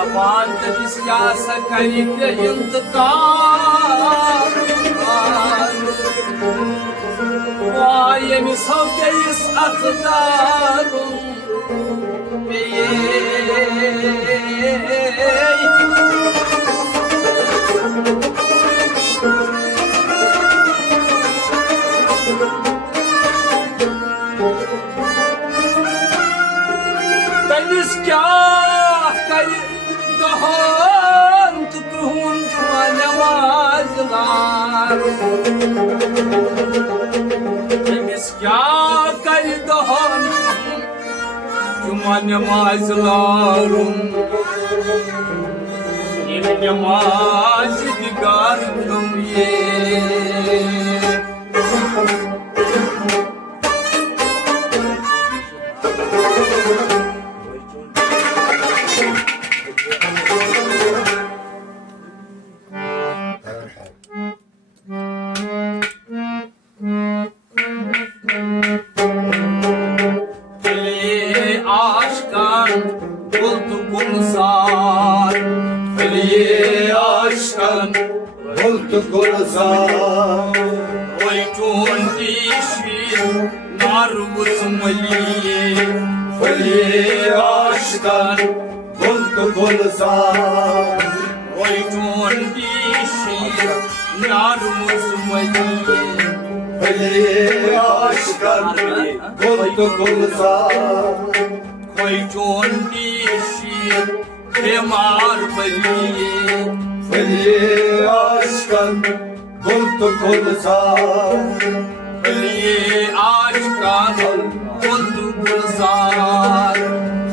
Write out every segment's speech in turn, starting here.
دپان تمس کیا سا کری انتظار واے یمس ہو بیس اتھ دارن تمس کیا کر دہن تو کرہن جمع نماز لار تمس کیا کر دہن جمع نماز لارن یہ نماز دگار تم گلزار وی چون دیشی ناروز ملیے فلی عاشقان گل تو گلزار وی چون دیشی ناروز ملیے فلی عاشقان گل تو گلزار وی چون دیشی بیمار بلیے فلی عاشقان گل تو گلزار فلی عاشقان گل تو گلزار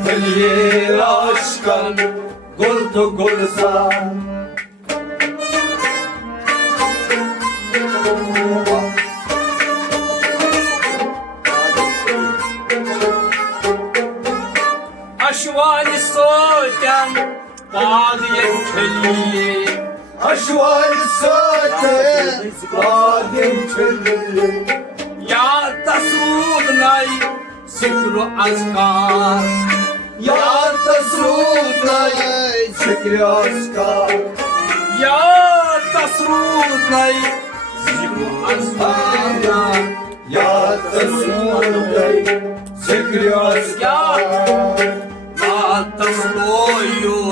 فلی عاشقان گل تو گلزار اشوال سوتن باغ چھلیے اشوال سوتن باغ چھلیے یا تسرود نئی ذکر و اذکار یا تسرود نئی ذکر و اذکار یا تسرود نئی ذکر و اذکار یا تسرود نئی ذکر و اذکار تسلویو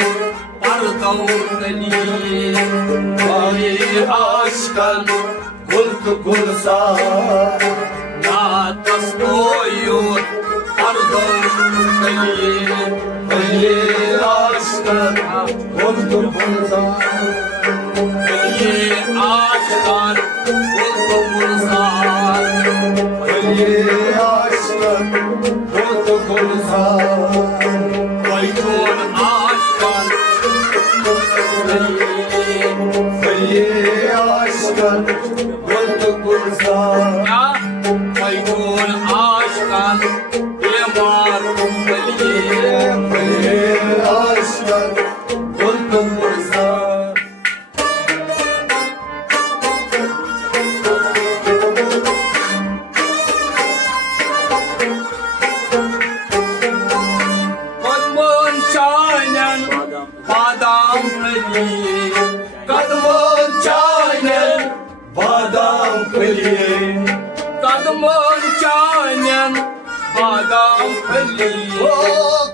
پردو تلیے فلی عاشقان گل تو گلزار نا تسلویو پردو تلیے فلی عاشقان گل تو گلزار فلی عاشقان گل تو گلزار فلی عاشقان گل تو گلزار وی چون عاشقان فلی عاشقان گل تو گلزار وی چون عاشقان بیمار بلیے فلی عاشقان گل تو گلزار قدمون چانن بادام بلیے قدمون چانن بادام پھلیے قدمون چانن بادام بلیے او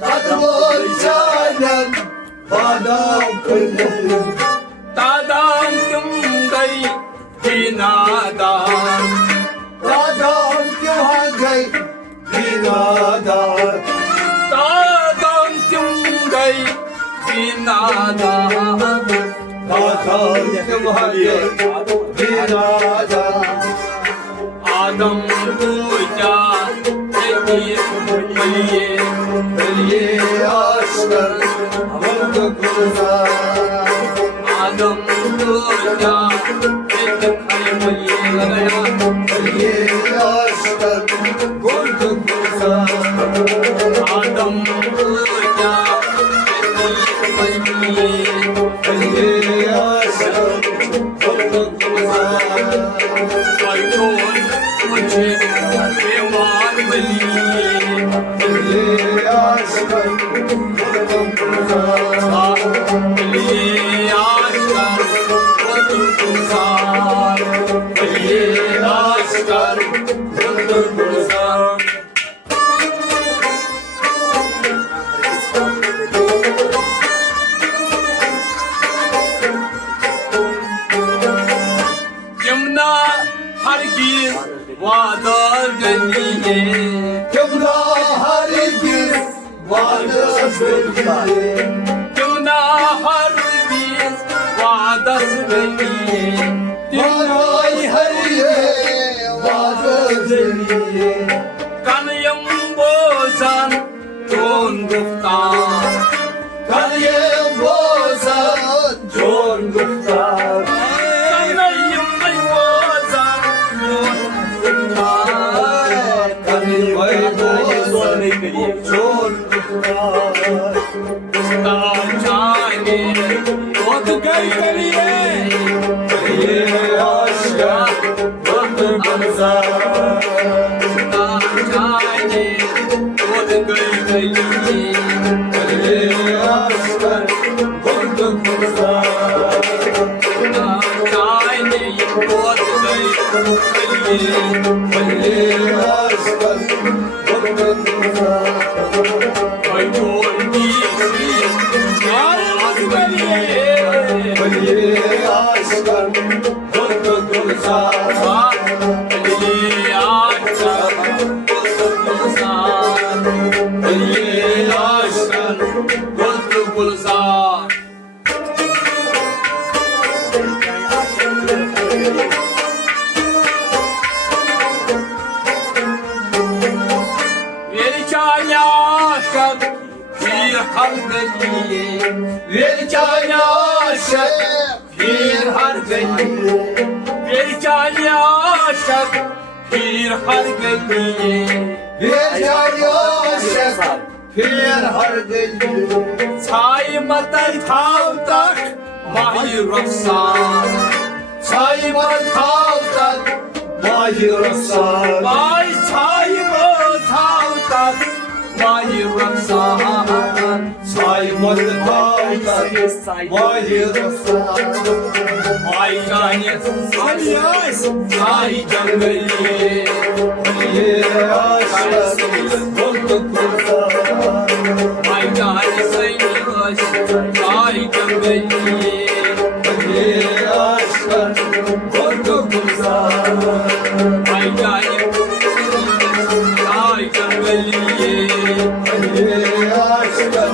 قدمون چانن بادام پھلیے تادام تم گئی بینادار بادام کیوں گئی بینادار تادام تم گئی بینادار بادام کیوں گئی بینادار آدم پوجا بلیے فلی عاشقان گل تو گلزار آدم پوجا بلیے لگایا فلی عاشقان گل تو گلزار آدم پوجا بلیے فلی عاشقان گل تو گلزار چون مجھے بیمار بلیے فلی عاشقان گل تو گلزار veli Günahar biz vaadası veli Varay hariye vadı veli Kanıyım bozan Don Guftar Kanıyım bozan John Guftar Kanıyım bozan Don Guftar Kanıyım bozan John Guftar Tavcani Od gay kariye Kariye aşka Vadı bana Tavcani Od gay kariye Kariye aşka Vadı bana Tavcani Od gay kariye Kariye aşka Vadı bana Ayol dişi Yalnız kariye Kariye aşka Vadı bana Ali aşkın Gulzar Ali aşkın Gulzar Verirken yaşak bir harbeliye Verirken yaşak bir harbeliye Verirken yaşak bir harbeliye Vecar yaşa Pir hardeli Saymatan tavdak mahir rafsan Sayma tavdan Mahir asar Vay sayma tavdak mahir rafsan Sayma tavdan Mahir asar Ay cani say cangaliye Kariye aşka Vadı bana Ay cani say cangaliye Kariye aşka Vadı bana Ay cani say cangaliye Kariye aşka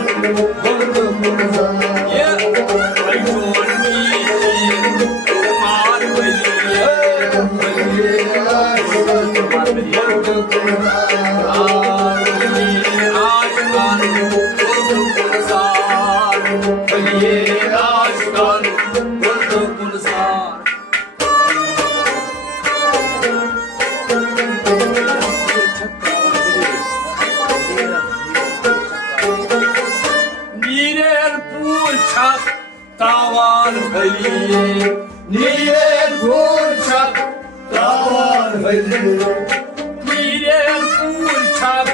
Vadı bana Ay con dişi marbeliye Kariye aşka Vadı bana Ali aşkın Gulzar Ali aşkın Gulzar Birer bıçak tavan haliye Niye kurçak Davar hali Birer bıçak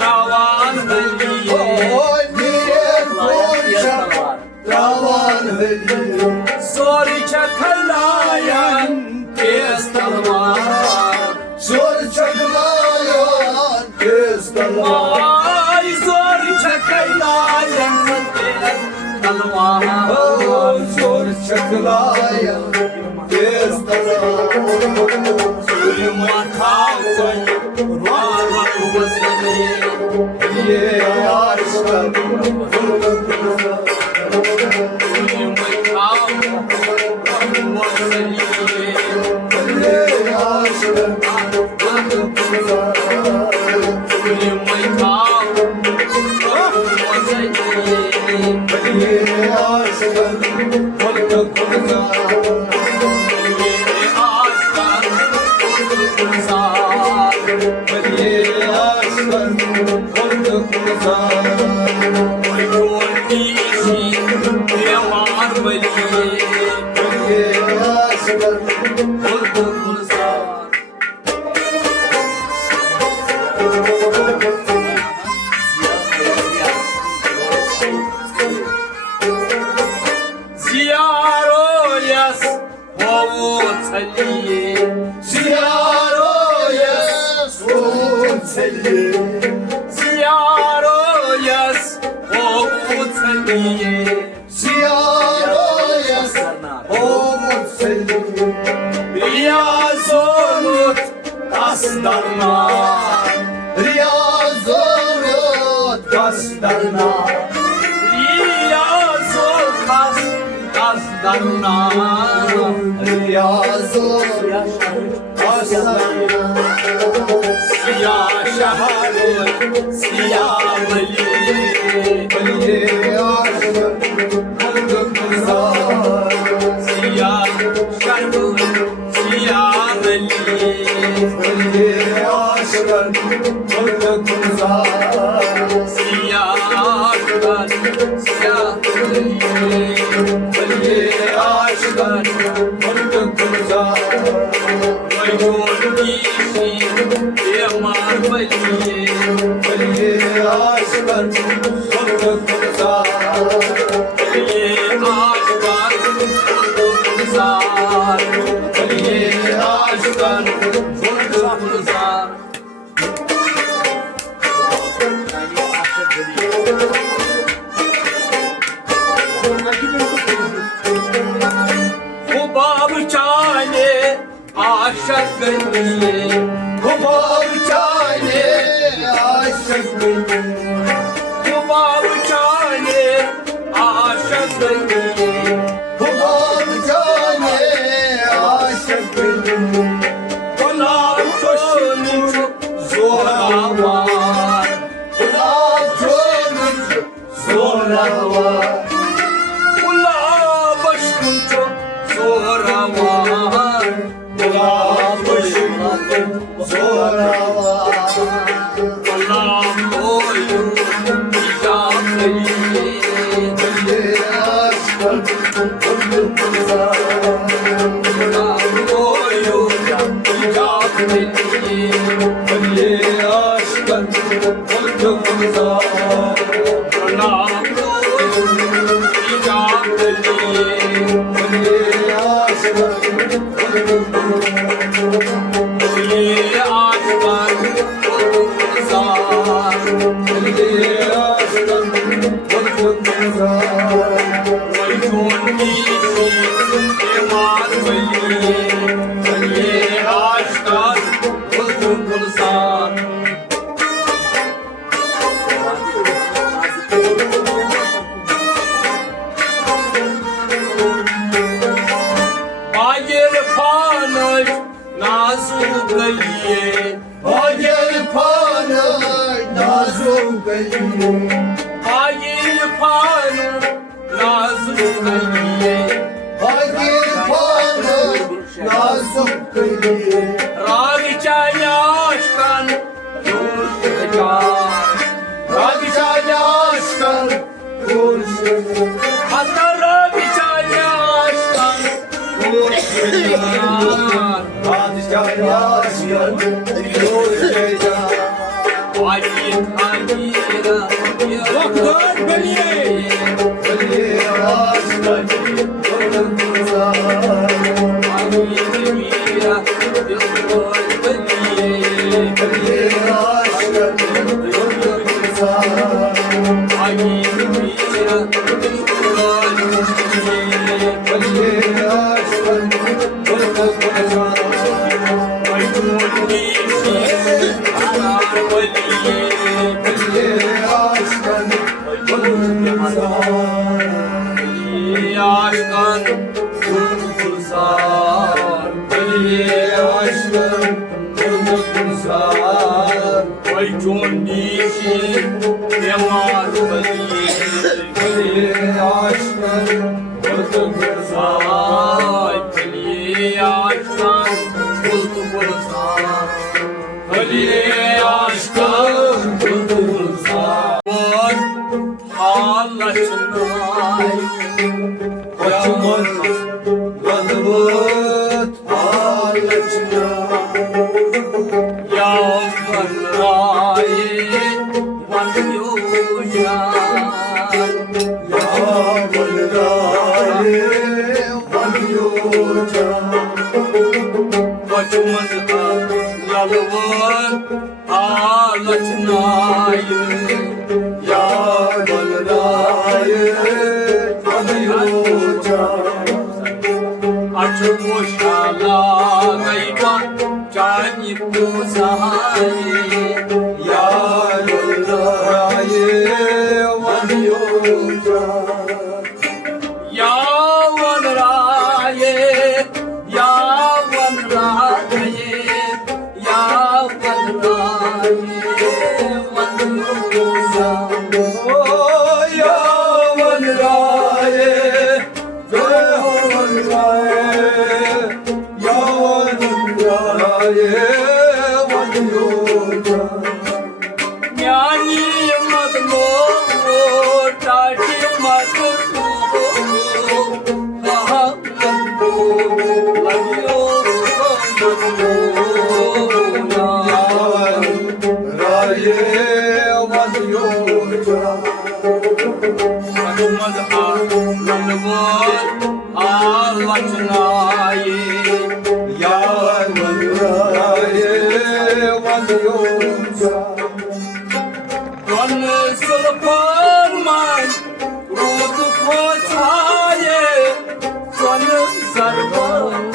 tavan haliye Oy niye kurçak Davar hali Zor çakalayan tez talvar Zor çakmayan göz dalar Ay zor çakalayan tez talvar Zor çakmayan göz dalar Zulüm atasın var var vasıfı Niye aşkın Zulüm atasın vasıfı Niye aşkın Zulüm atasın vasıfı Niye aşkın Aslanlar Riyazorut kaslarına daruna Riyaz-ı Aslan Siyah şahrın siyah veli Veli aşkın bulduk zar Siyah şahrın siyah veli Veli aşkın bulduk zar Siyah şahrın siyah veli Veli aşkın bulduk zar Vayun dişi yamar veli Veli aşkın bulduk zar Veli aşkın bulduk zar Veli aşkın bulduk zar Hubab çale aşık gönlü Kumar çane aşık benim Hubab çale aşık gönlü Kumar çane aşık benim Konar koşun zora var Kumar çocuk zora var Ula başkın çok zora var Ula başım zora var Ula boyun icabeli Veli aşkın bulduk zar Ula boyun icabeli Veli aşkın bulduk zar Ula boyun icabeli Veli aşkın Veli aşkın bulduk zar Veli aşkın bulduk zar Vayun dişi yamar veli Veli aşkın bulduk zar Ayer panay nazu galiye Ayer panay nazım benim Ayer panu nazu galiye Ayer panay nazım benim Rag çayaşkan yurtcar Radicale aşkın kurşunu Hatta rag çayaşkan yurtcar Radicale aşkın kurşunu Ayer hayira Doktor beni Veli aşkın bulduk zar Ayer mira yıldır beni Veli aşkın bulduk zar Ayer mira yıldır beni Veli aşkın bulduk zar Vayun dişi yamar veli Veli aşkın bulduk zar Veli aşkın bulduk zar Veli aşkın bulduk zar Vayun dişi yamar veli Veli aşkın bulduk zar Ay veli aşkın bulduk zar Veli aşkın bulduk zar Var halaşınay Koçumuz Valıbıt ağlaçına Yavruları var yuşan Yağmurları vanyoca Başımızda yalıvır ağlaçınayı Yağmurları vanyoca ज्ञानी मत लो टाटी मत लो कहा मत लो लगियो मत लो मत ललबोल लचनाए One sort of man, road for Taye, one Sarban,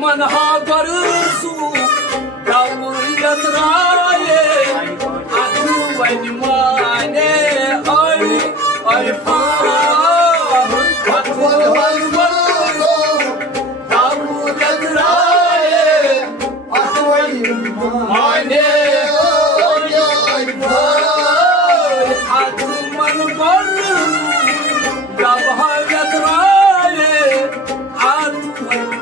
मन हा गरसू दामुयत राये आजू वनी माने ओय पा अतवल हलवलो दामुयत राये अतवल माने ओय पा आजू मन गरसू दामुयत राये आतवल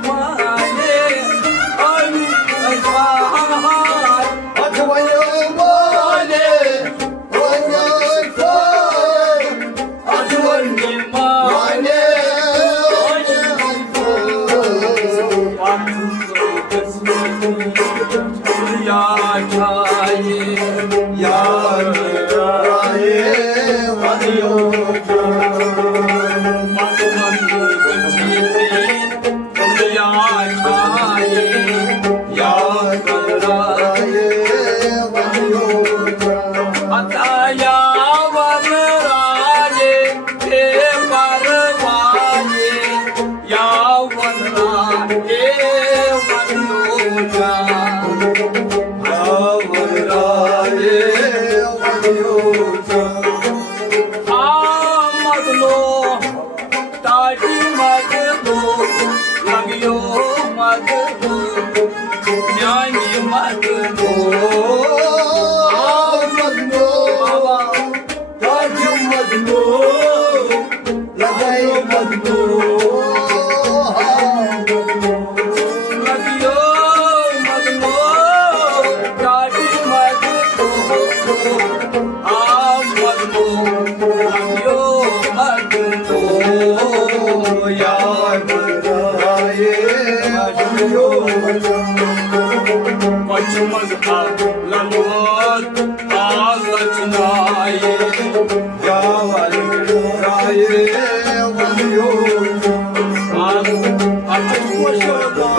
What you must have,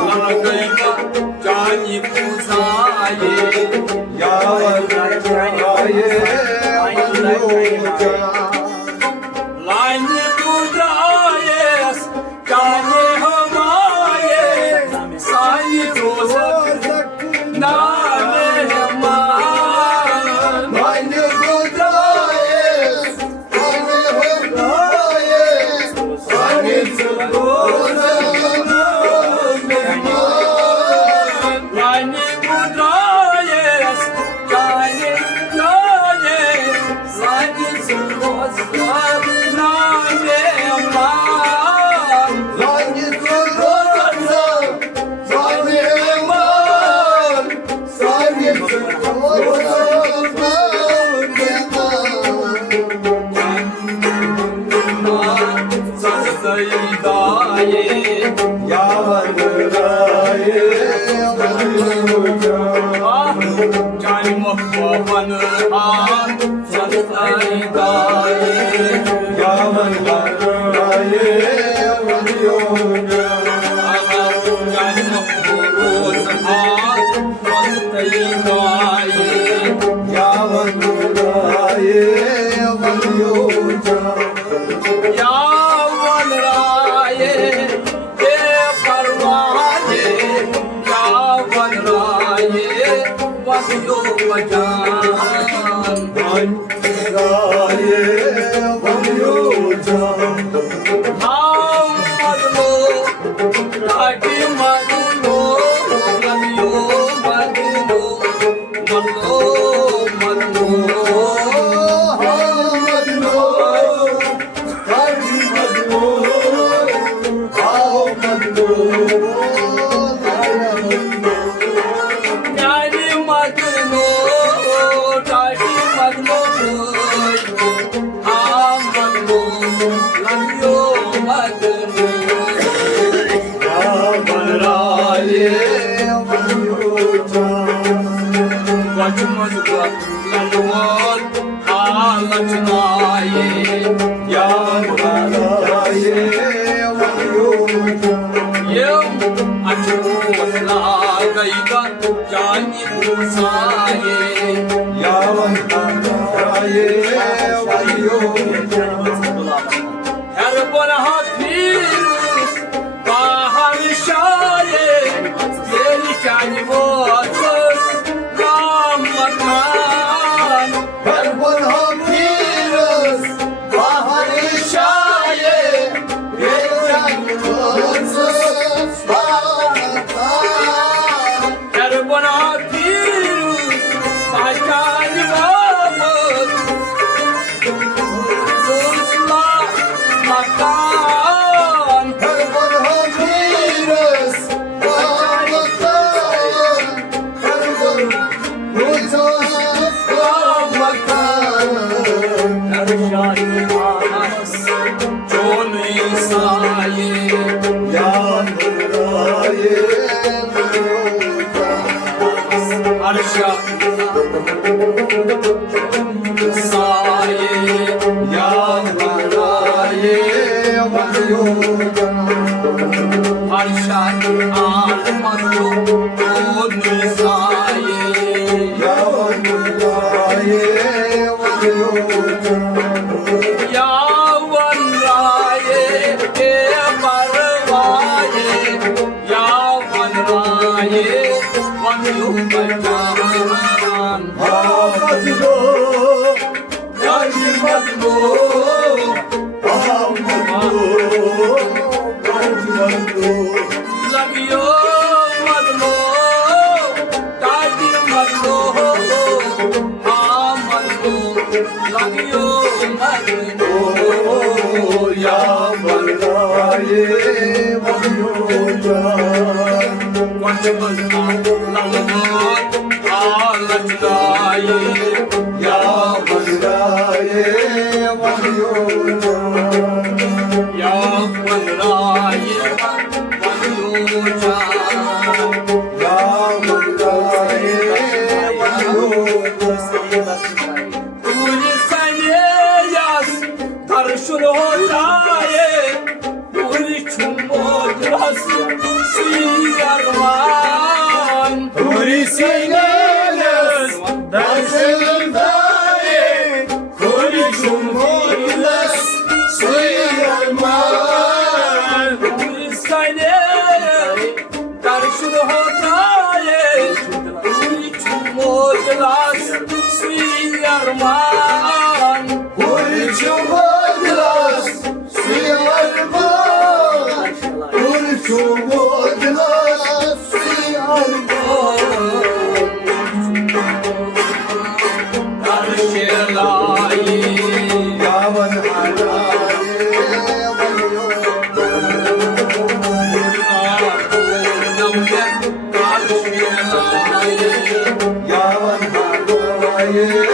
Langaiba jani pusaye Laini pudrayes jani hamaye Sani rozak name man Laini pudrayes jani Sani rozak name man Darşun otaye, uri çumbo drasya. Yerman Hurisinales Darselundai Hurichum Hurilas Suyarman Hurisaine Darshun hotaye Hurichumodlas Suyarman Hurichum Hurilas Suyarman Hurichum Hurilas Suyarman Darshelaye Yavan Haraye Yavan Haraye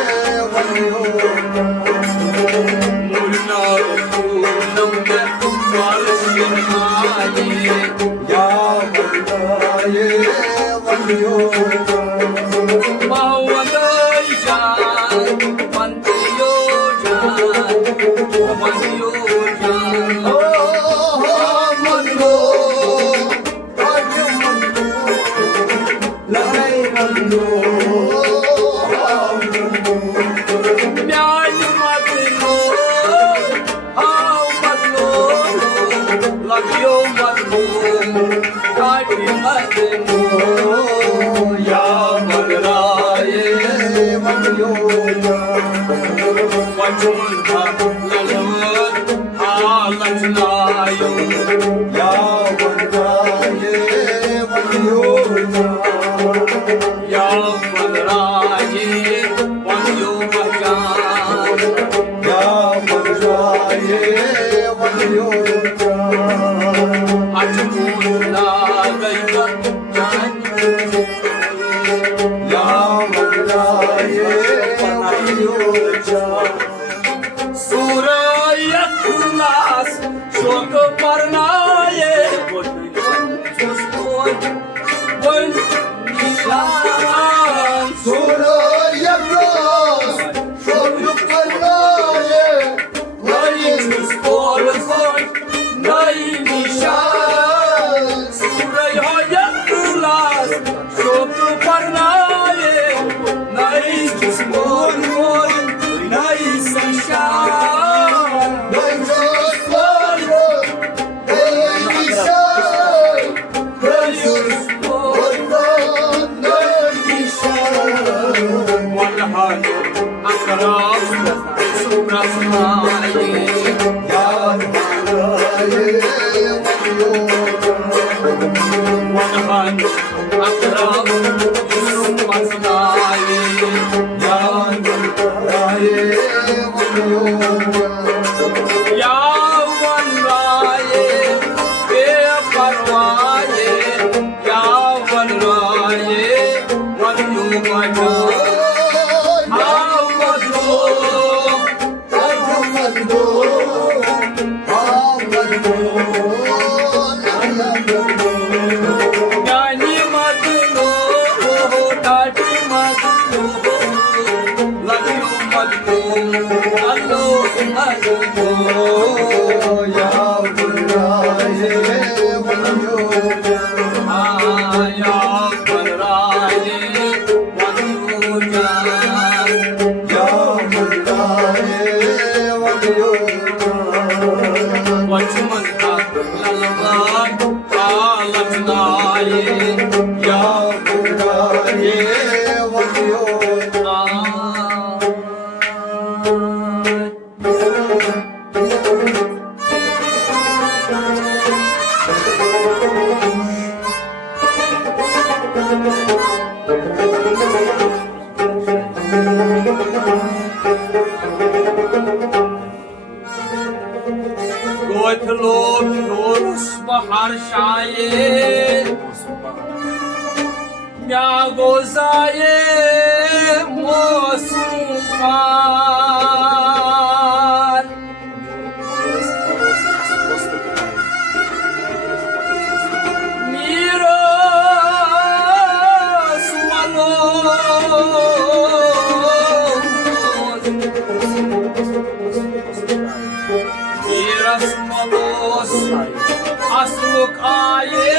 Asluk aye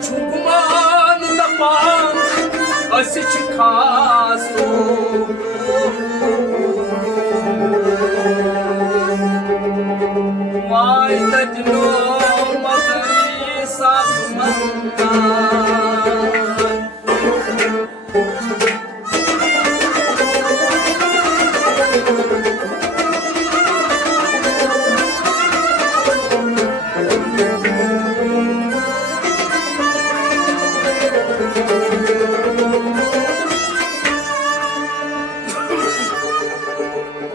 Chukuman naman asi chikaso May tadino magay sa sumanta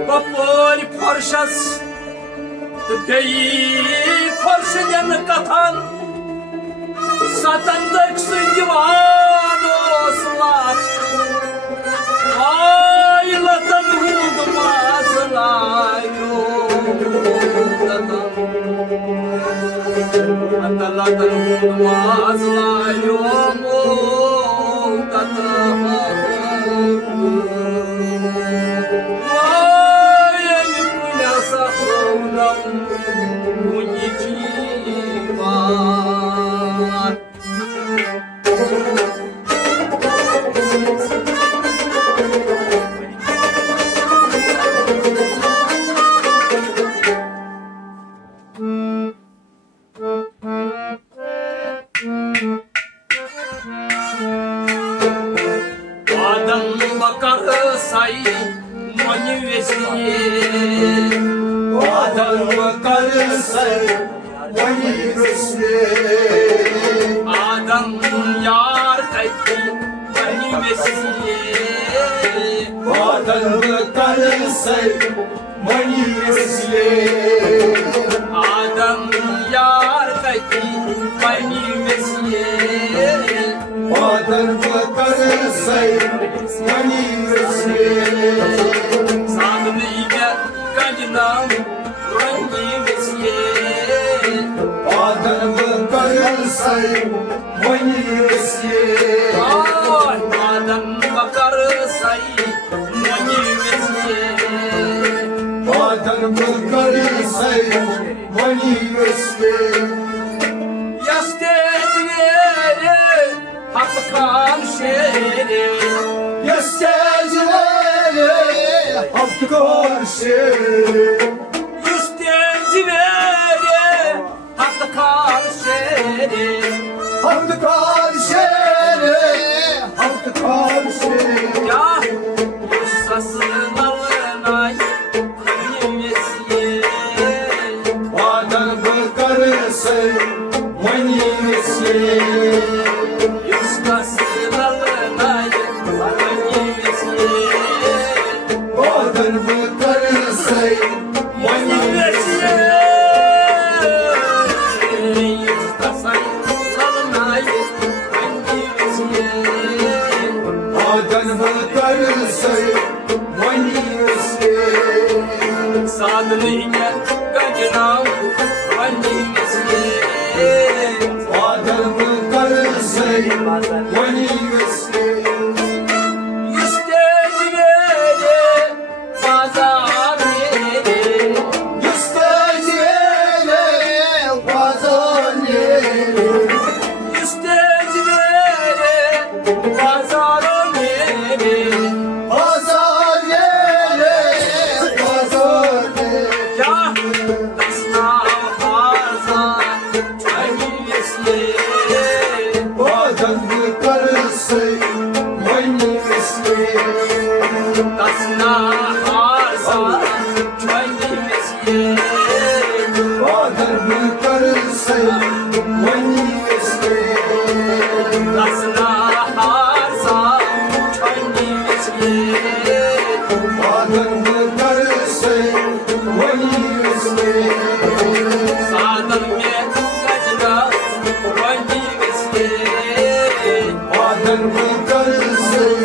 Vapori parşas Tıpkeyi parşayan katan Satandıksın divan oslar Aylatan hudumazlar Yolatan Atalatan hudumazlar Yolatan Adam bakar say manivesiye Adam bakar say manivesiye Adam yar kaydı manivesiye Adam bakar say manivesiye Adam yar kaydı manivesiye Adam bakar say manivesiye Sadliga kajnam manivesiye Adam bakar say manivesiye Adam bakar say manivesiye Adam bakar say manivesiye Yastezvere hakkan şere Yastezvere hakkan şere Yastezvere hakkan şere Hakkan şere Hakkan şere Ya yaşasın alınay manivesiye Adam bakar say manivesiye Yaşasın alınay manivesiye Adam bakar say manivesiye Adam bakar say manivesiye Sadliga kajnam manivesiye Adam bakar say manivesiye Yastezvere pazar yere Yastezvere pazar yere Yastezvere pazar yere Pazar yere Pazar yere Ya tasna pazar manivesiye Adam bakar say manivesiye Tasna pazar manivesiye Adam bakar say manivesiye Tasna pazar manivesiye Adam bakar say manivesiye Sadam ye kajna manivesiye Adam bakar say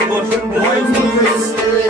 manivesiye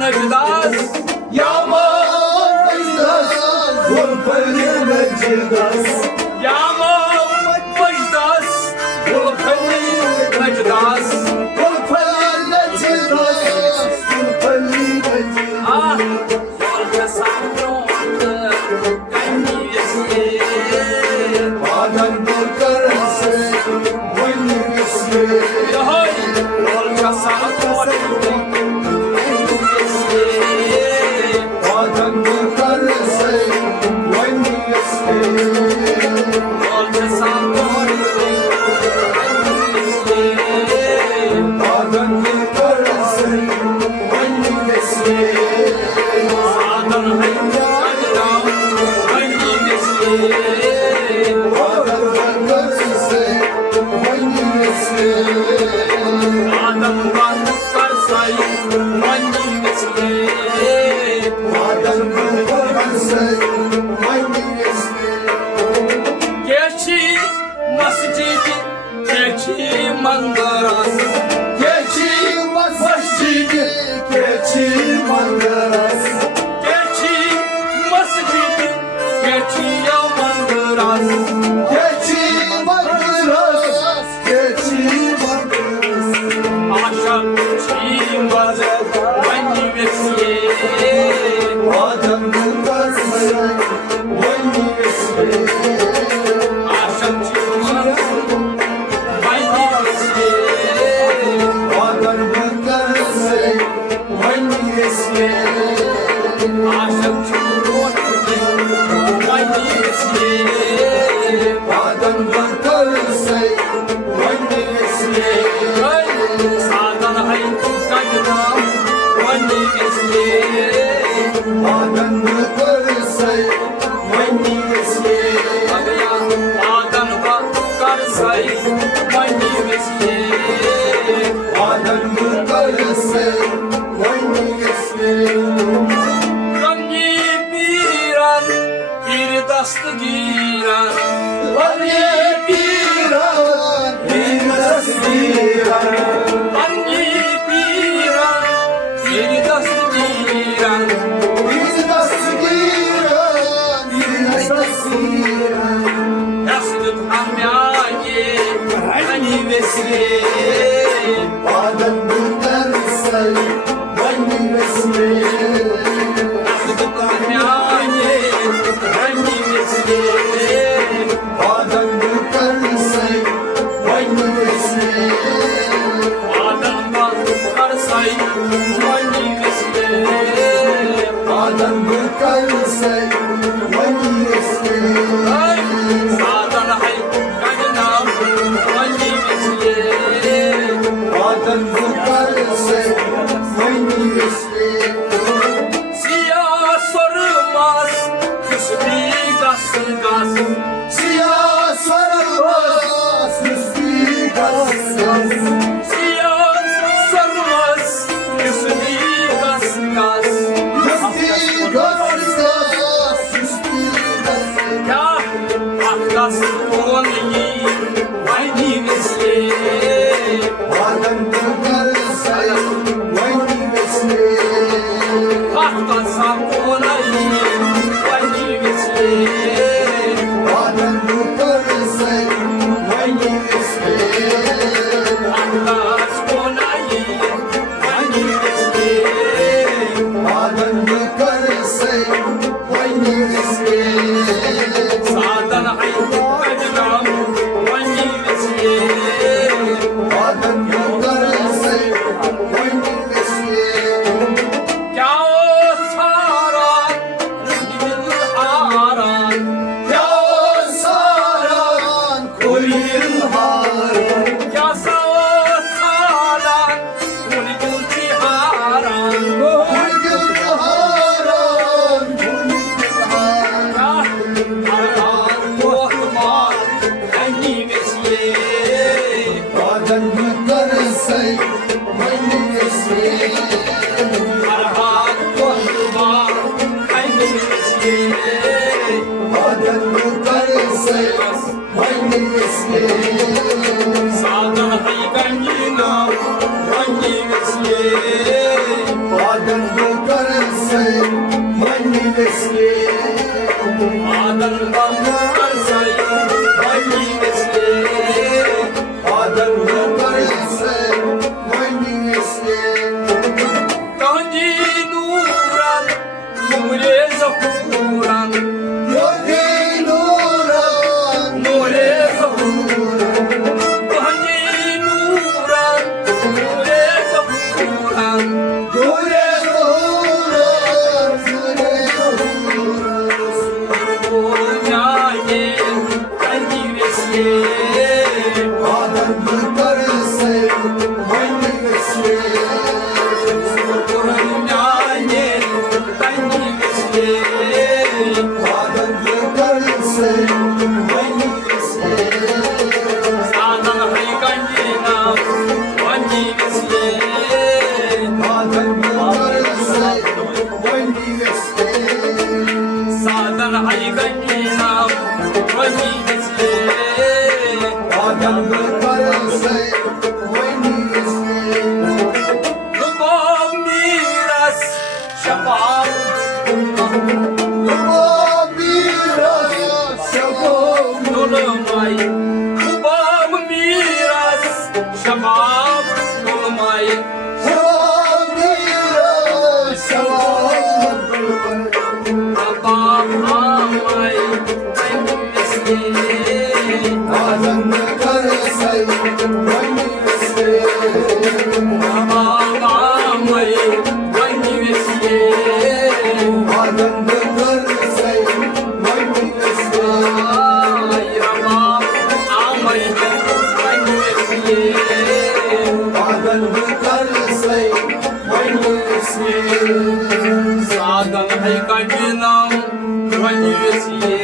Necdas Yaman Necdas Gulperi Necdas Yaman Necdas Gulperi Necdas Gulperi Necdas Gulperi Necdas Ah Yolda sarnonda Ganyesi Badan Bulgarası Vanyesi Yahoy Yolda sarnonda Badan Bulgarası Vanyesi Yolda sarnonda Badan Bulgarası Vanyesi Sadan hayyan Ganyesi Badan Bulgarası Vanyesi Adamdan karsay Manyi mesle Badan Bulgarası Vanyesi Geçi masjidi Geçi mandaras Keçi masjidi, keçi mandaras. Geçi masjidi Geçi ya mandaras Keçi mandaras, keçi mandaras. Akşam çiğmazı Manyi mesle Badan Bulgarası, Vanyesi. Akşam çiğmazı Manyi mesle Badan Bulgarası, Vanyesi. Akşam çiğmazı Manyi mesle Badan Bulgarası, Vanyesi. Sadan hay kaydam Manyi mesle Badan Bulgarası, Vanyesi. Adan karsay Manyi mesle Badan Bulgarası, Vanyesi. Rangi biran bir dastı giran Vanye biran, bir tasviran. Rangi biran bir dastı giran Bir tasviran, bir tasviran. Yastık hamyani Manyi mesle Badan Bulgarası, Vanyesi. Yastık hamyani Manyi mesle Badan Bulgarası, Vanyesi. Adamdan karsay Manyi mesle Badan Bulgarası, Vanyesi. Sadan hay kaydam Manyi mesle Badan Bulgarası, Vanyesi. Siyah sormaz Küsbi gaz gaz Siyah sarılmaz, üstü gazsız. Siyah sormaz Küsbi gaz gaz Üstü gazsız, üstü gazsız. Ya aklas onyi Manyi mesle Badan Bulgarası, Vanyesi. Aklas onyi Manyi mesle Badan Bulgarası, Vanyesi. Aklas onyi Manyi mesle Badan Bulgarası, Vanyesi. Sadan hay kaydam Manyi mesle Badan Bulgarası, Vanyesi. Kya saran Dil haran Ya saran koyun haran. Kya saran Dil haran Koyun haran, koyun haran. Ya haran Kohmar Manyi mesle Badan Bulgarası, Vanyesi. Haran Kohmar Manyi mesle Badan Bulgarası, Vanyesi. Sadan hay kaydam Manyi mesle Badan Badan karse mani vesle Adan karsay hangi mesle Badan karse mani vesle Kanji nuran nure zahuran Yogi nuran nure zahuran Kanji nuran nure zahuran Gure nuran Gure nuran Onyane kanji mesle Badan karse mani vesle Onyane kanji mesle Badan karse mani vesle Sadan hay kanji na kanji mesle Badan karse mani vesle Sadan hay kanji na kanji mesle Badan karse mani vesle Babam miras şafak dolmay Babam miras şafak dolmay Babam amay kanji mesle Babam amay kanji mesle Ay babam amay kanji mesle Sadan hay kanji na kanji mesle